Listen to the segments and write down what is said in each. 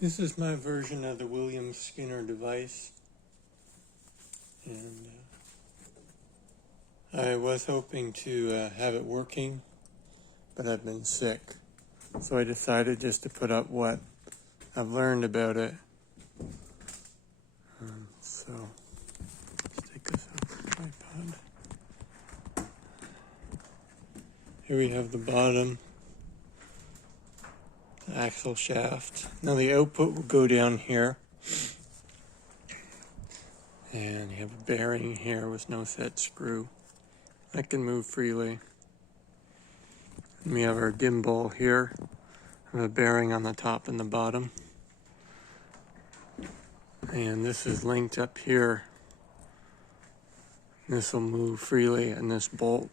This is my version of the William Skinner device, and I was hoping to have it working, but I've been sick, so I decided just to put up what I've learned about it. So let's take this off the tripod. Here we have the bottom, the axle shaft. Now the output will go down here, and you have a bearing here with no set screw that can move freely. And we have our gimbal here, with a bearing on the top and the bottom. And this is linked up here. This will move freely, and this bolt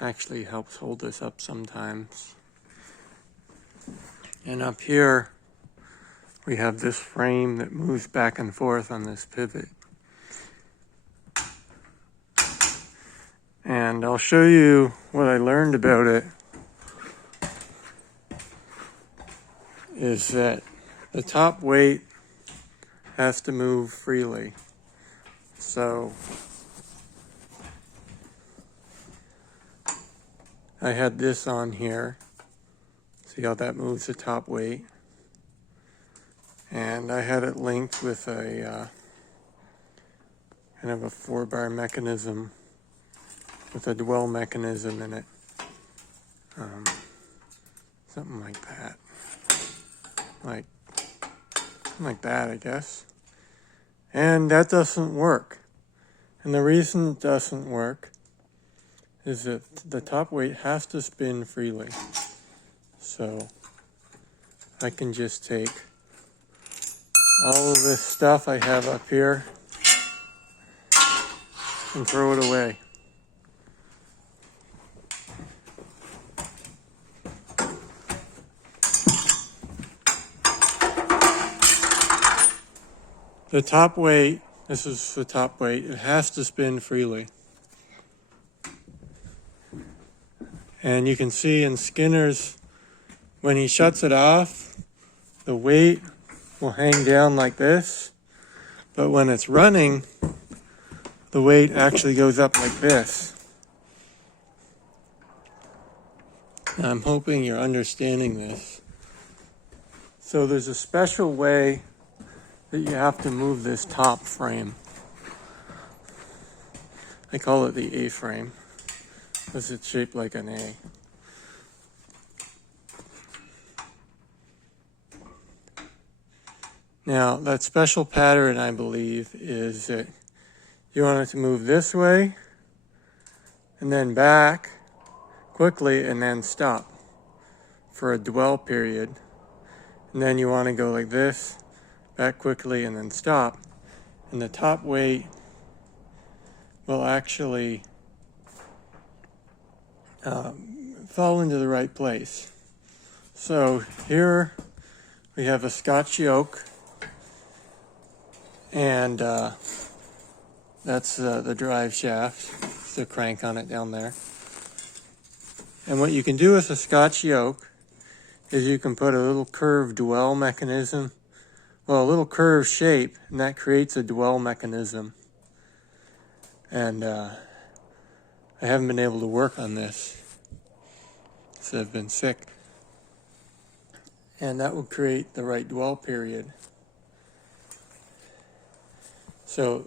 actually helps hold this up sometimes. And up here, we have this frame that moves back and forth on this pivot. And I'll show you what I learned about it, is that the top weight has to move freely. So I had this on here. See how that moves the top weight? And I had it linked with a kind of a 4-bar mechanism with a dwell mechanism in it. Something like that. Like that, I guess. And that doesn't work. And the reason it doesn't work is that the top weight has to spin freely. So I can just take all of this stuff I have up here and throw it away. The top weight, this is the top weight, it has to spin freely. And you can see in Skinner's, when he shuts it off, the weight will hang down like this. But when it's running, the weight actually goes up like this. Now, I'm hoping you're understanding this. So there's a special way that you have to move this top frame. I call it the A-frame because it's shaped like an A. Now, that special pattern, I believe, is that you want it to move this way and then back quickly and then stop for a dwell period. And then you want to go like this, back quickly and then stop. And the top weight will actually fall into the right place. So here we have a Scotch yoke, and that's the drive shaft, the crank on it down there. And what you can do with a Scotch yoke is you can put a little curved dwell mechanism, well, a little curved shape, and that creates a dwell mechanism. And I haven't been able to work on this because I've been sick. And that will create the right dwell period. So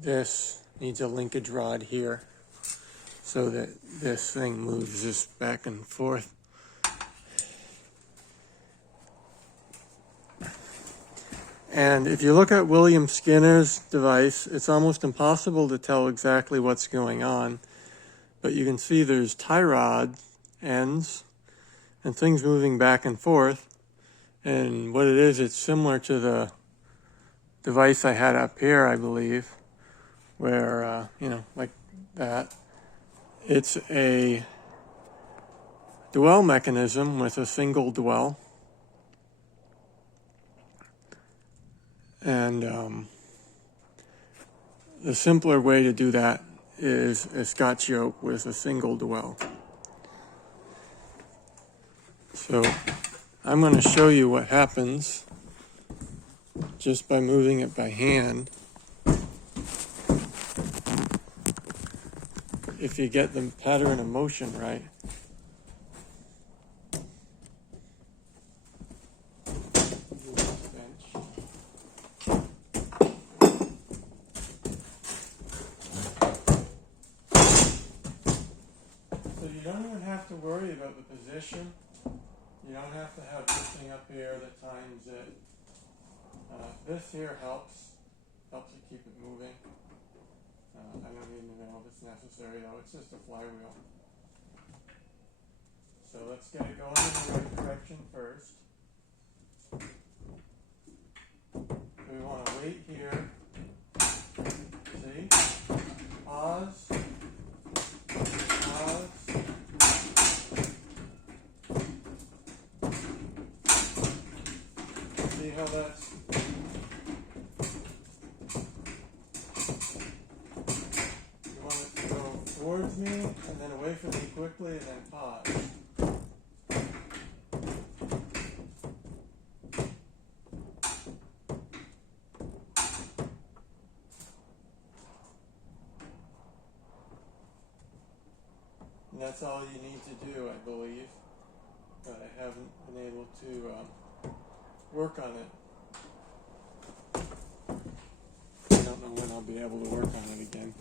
this needs a linkage rod here so that this thing moves this back and forth. And if you look at William Skinner's device, it's almost impossible to tell exactly what's going on. But you can see there's tie rod ends and things moving back and forth. And what it is, it's similar to the device I had up here, I believe, where, like that. It's a dwell mechanism with a single dwell. And the simpler way to do that is a Scotch yoke with a single dwell. So I'm going to show you what happens just by moving it by hand. If you get the pattern of motion right. So you don't even have to worry about the position. You don't have to have this thing up here that times it. This here helps to keep it moving. I don't even know if it's necessary though, it's just a flywheel. So let's get it going in the right direction first. We want to wait here. See? Pause. Pause. See how that's... You want it to go towards me and then away from me quickly and then pause. And that's all you need to do, I believe. But I haven't been able to work on it. I don't know when I'll be able to work on it again.